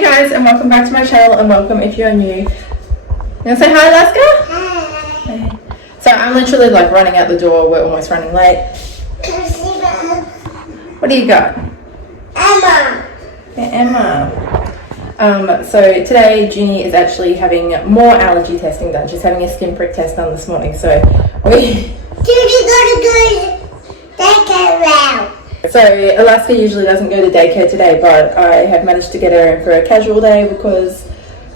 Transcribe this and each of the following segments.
Hey guys, and welcome back to my channel, and welcome if you're new. You wanna say hi, Alaska? Hi. So I'm literally like running out the door. We're almost running late. What do you got? Emma. Yeah, Emma. So today Junie is actually having more allergy testing done. She's having a skin prick test done this morning. So we. Junie gotta go daycare now. So Alaska usually doesn't go to daycare today, but I have managed to get her in for a casual day because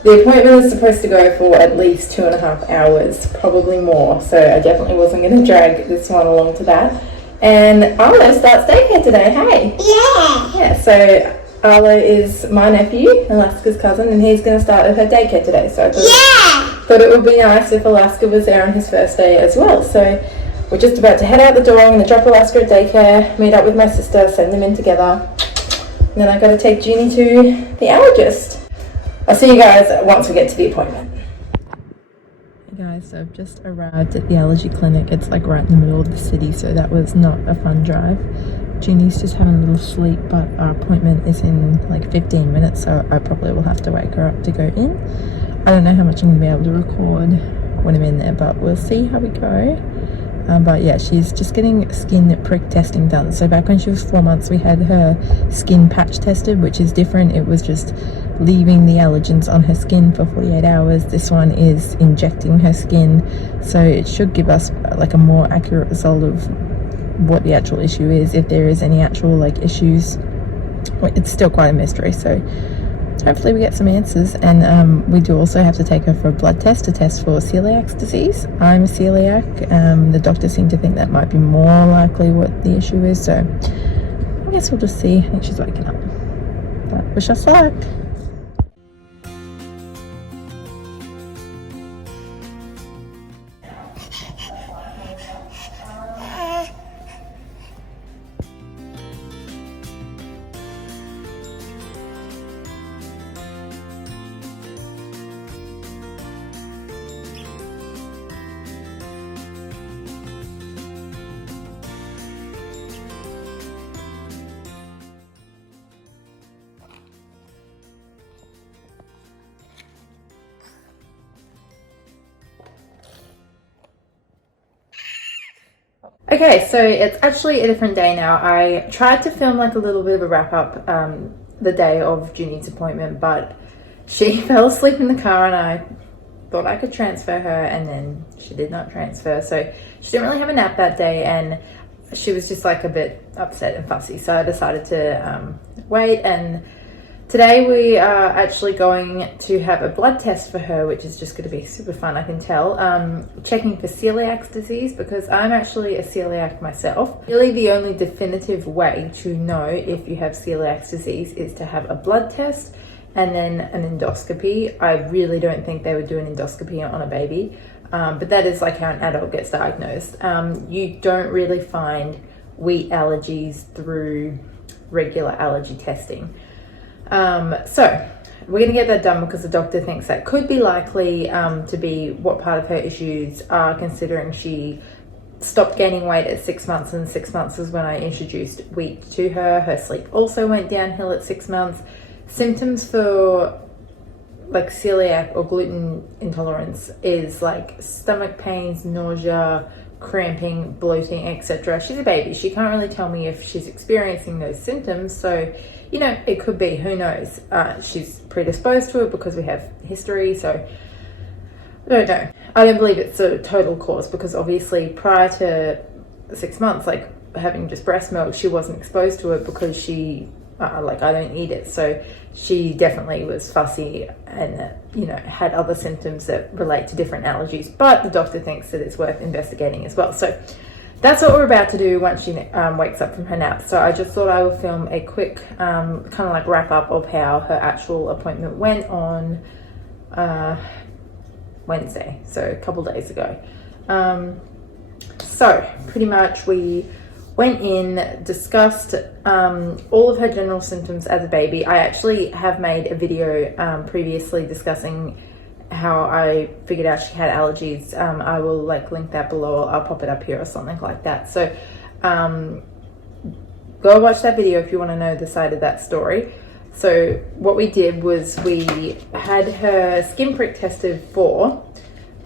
the appointment is supposed to go for at least 2.5 hours, probably more. So I definitely wasn't going to drag this one along to that. And Arlo starts daycare today, hey? Yeah. Yeah, so Arlo is my nephew, Alaska's cousin, and he's going to start at her daycare today. So I thought it would be nice if Alaska was there on his first day as well. So we're just about to head out the door. I'm going to drop Alaska at daycare, meet up with my sister, send them in together. And then I've got to take Junie to the allergist. I'll see you guys once we get to the appointment. Hey guys, so I've just arrived at the allergy clinic. It's like right in the middle of the city, so that was not a fun drive. Junie's just having a little sleep, but our appointment is in like 15 minutes, so I probably will have to wake her up to go in. I don't know how much I'm going to be able to record when I'm in there, but we'll see how we go. But yeah, she's just getting skin prick testing done. So back when she was 4 months, we had her skin patch tested, which is different. It was just leaving the allergens on her skin for 48 hours. This one is injecting her skin, so it should give us like a more accurate result of what the actual issue is, if there is any actual like issues. It's still quite a mystery, so hopefully we get some answers. And we do also have to take her for a blood test to test for celiac disease. I'm a celiac. The doctors seem to think that might be more likely what the issue is, so I guess we'll just see. I think she's waking up, but wish us luck. Okay, so it's actually a different day now. I tried to film like a little bit of a wrap up the day of Junie's appointment, but she fell asleep in the car and I thought I could transfer her, and then she did not transfer. So she didn't really have a nap that day, and she was just like a bit upset and fussy. So I decided to wait, and today we are actually going to have a blood test for her, which is just going to be super fun, I can tell. Checking for celiac disease, because I'm actually a celiac myself. Really the only definitive way to know if you have celiac disease is to have a blood test and then an endoscopy. I really don't think they would do an endoscopy on a baby, but that is like how an adult gets diagnosed. You don't really find wheat allergies through regular allergy testing. So we're going to get that done because the doctor thinks that could be likely to be what part of her issues are, considering she stopped gaining weight at 6 months, and 6 months is when I introduced wheat to her. Her sleep also went downhill at 6 months. Symptoms for like celiac or gluten intolerance is like stomach pains, nausea, cramping, bloating, etc. She's a baby. She can't really tell me if she's experiencing those symptoms, so you know, it could be, who knows. She's predisposed to it because we have history, so I don't know. I don't believe it's a total cause, because obviously prior to 6 months, like having just breast milk, she wasn't exposed to it because she like I don't eat it, so she definitely was fussy and you know, had other symptoms that relate to different allergies, but the doctor thinks that it's worth investigating as well. So that's what we're about to do once she wakes up from her nap. So I just thought I would film a quick kind of like wrap up of how her actual appointment went on Wednesday, so a couple days ago. So pretty much we went in, discussed all of her general symptoms as a baby. I actually have made a video previously discussing how I figured out she had allergies. I will like link that below. I'll pop it up here or something like that. So go watch that video if you want to know the side of that story. So what we did was we had her skin prick tested for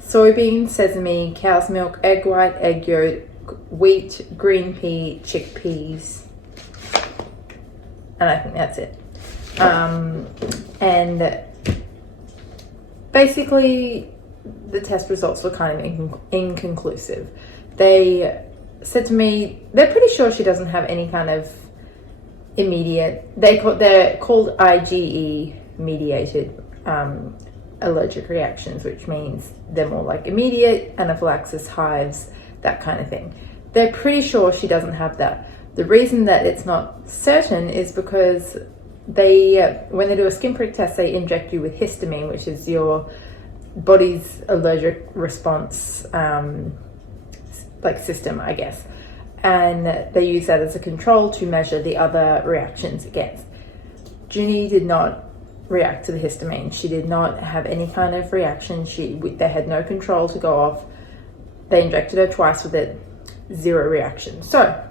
soybean, sesame, cow's milk, egg white, egg yolk, wheat, green pea, chickpeas, and I think that's it. And basically the test results were kind of inconclusive. They said to me they're pretty sure she doesn't have any kind of immediate, they're called IgE mediated allergic reactions, which means they're more like immediate anaphylaxis, hives, that kind of thing. They're pretty sure she doesn't have that. The reason that it's not certain is because they, when they do a skin prick test, they inject you with histamine, which is your body's allergic response like system, I guess. And they use that as a control to measure the other reactions against. Junie did not react to the histamine. She did not have any kind of reaction. They had no control to go off. They injected her twice with it, 0 reaction. So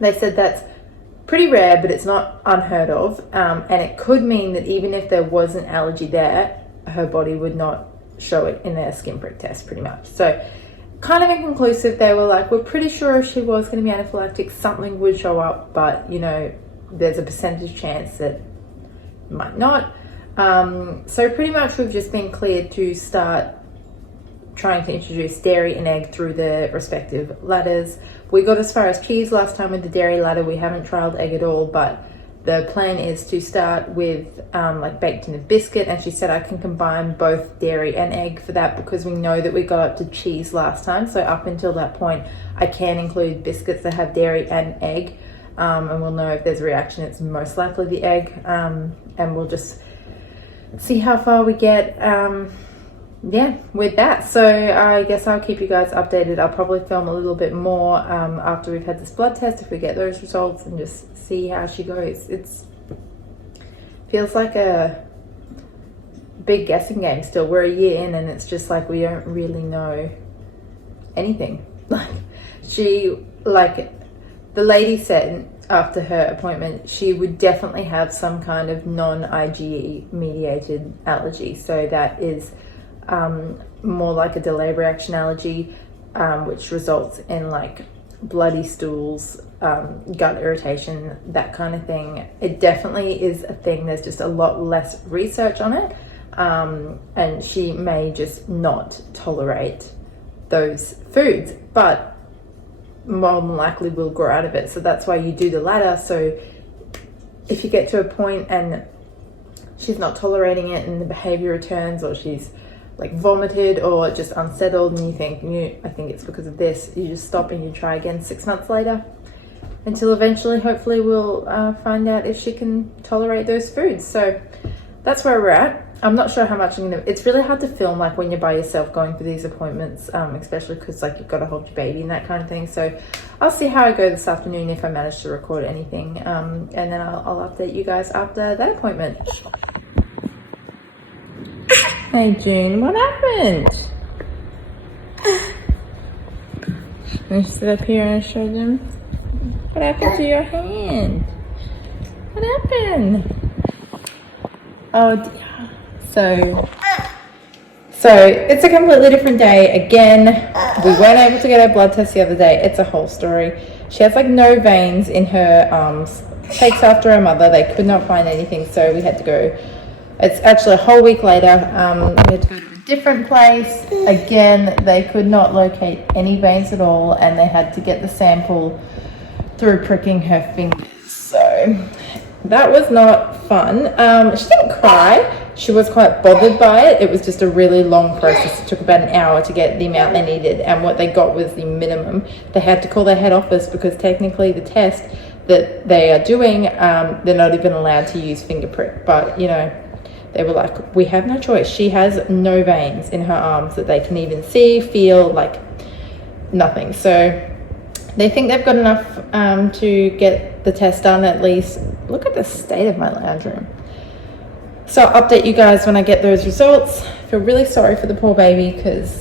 they said that's pretty rare, but it's not unheard of. And it could mean that even if there was an allergy there, her body would not show it in their skin prick test, pretty much. So kind of inconclusive. They were like, we're pretty sure if she was going to be anaphylactic, something would show up, but you know, there's a percentage chance that it might not. So pretty much we've just been cleared to start trying to introduce dairy and egg through the respective ladders. We got as far as cheese last time with the dairy ladder. We haven't trialed egg at all, but the plan is to start with like baked in a biscuit, and she said I can combine both dairy and egg for that because we know that we got up to cheese last time. So up until that point, I can include biscuits that have dairy and egg, and we'll know if there's a reaction. It's most likely the egg, and we'll just see how far we get with that. So I guess I'll keep you guys updated. I'll probably film a little bit more after we've had this blood test, if we get those results, and just see how she goes. It's feels like a big guessing game still. We're a year in and it's just like we don't really know anything. Like the lady said after her appointment, she would definitely have some kind of non-IgE mediated allergy. So that is more like a delayed reaction allergy, which results in like bloody stools, gut irritation, that kind of thing. It definitely is a thing. There's just a lot less research on it, and she may just not tolerate those foods, but more than likely will grow out of it. So that's why you do the ladder. So if you get to a point and she's not tolerating it and the behavior returns, or she's like vomited or just unsettled, and you think, I think it's because of this, you just stop and you try again 6 months later, until eventually, hopefully, we'll find out if she can tolerate those foods. So that's where we're at. I'm not sure how much it's really hard to film like when you're by yourself going for these appointments, especially because like you've got to hold your baby and that kind of thing. So I'll see how I go this afternoon, if I manage to record anything, and then I'll update you guys after that appointment. Hey June, what happened? Can you sit up here and show them? What happened to your hand? What happened? Oh dear. So it's a completely different day. Again, we weren't able to get her blood test the other day. It's a whole story. She has like no veins in her arms. Takes after her mother. They could not find anything, so we had to go. It's actually a whole week later. We had to go to a different place. Again, they could not locate any veins at all, and they had to get the sample through pricking her fingers. So that was not fun. She didn't cry. She was quite bothered by it. It was just a really long process. It took about an hour to get the amount they needed, and what they got was the minimum. They had to call their head office because technically the test that they are doing, they're not even allowed to use finger prick. But, you know, they were like, we have no choice. She has no veins in her arms that they can even see, feel, like nothing. So they think they've got enough to get the test done at least. Look at the state of my lounge room. So I'll update you guys when I get those results. I feel really sorry for the poor baby because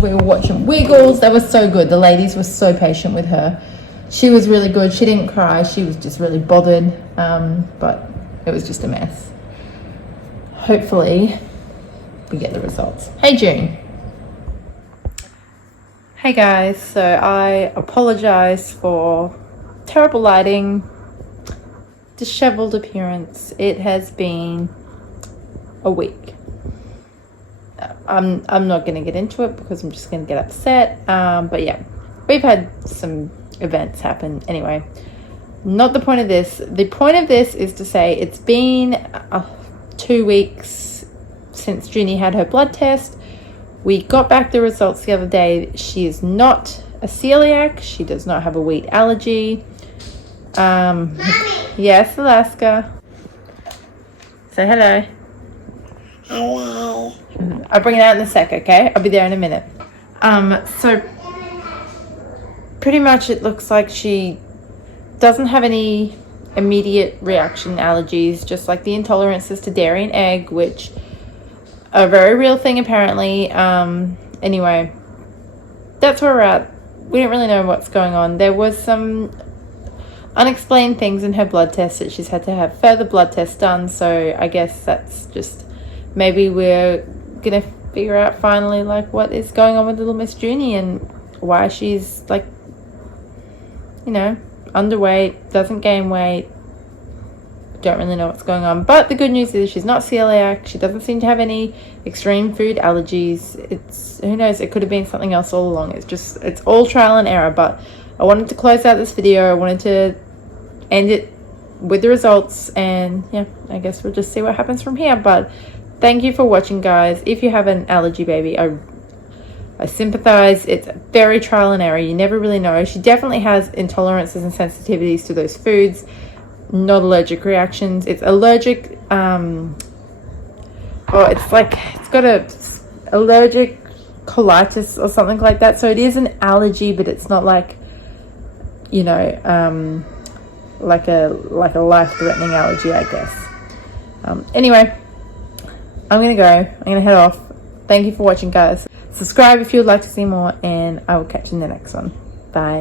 we were watching Wiggles. That was so good. The ladies were so patient with her. She was really good. She didn't cry. She was just really bothered. But it was just a mess. Hopefully we get the results. Hey June. Hey guys, so I apologize for terrible lighting, disheveled appearance. It has been a week. I'm not going to get into it because I'm just going to get upset. But yeah, we've had some events happen. Anyway, not the point of this. The point of this is to say it's been 2 weeks since Junie had her blood test. We got back the results the other day. She is not a celiac. She does not have a wheat allergy. Mommy. Yes, Alaska. Say hello. Hello. I'll bring it out in a sec, okay? I'll be there in a minute. So pretty much it looks like she doesn't have any immediate reaction allergies, just like the intolerances to dairy and egg, which are a very real thing apparently. Anyway, that's where we're at. We don't really know what's going on. There was some unexplained things in her blood test that she's had to have further blood tests done, so I guess that's just, maybe we're gonna figure out finally like what is going on with little Miss Junie and why she's like, you know, underweight, doesn't gain weight. Don't really know what's going on, but the good news is she's not celiac. She doesn't seem to have any extreme food allergies. It's, who knows, it could have been something else all along. It's all trial and error. But I wanted to close out this video. I wanted to end it with the results, and yeah, I guess we'll just see what happens from here. But thank you for watching, guys. If you have an allergy baby, I sympathize. It's very trial and error. You never really know. She definitely has intolerances and sensitivities to those foods, not allergic reactions. It's allergic, it's like, it's got a allergic colitis or something like that. So it is an allergy, but it's not like, you know, like a life-threatening allergy, I guess. Anyway, I'm gonna go. I'm gonna head off. Thank you for watching, guys. Subscribe if you would like to see more, and I will catch you in the next one. Bye.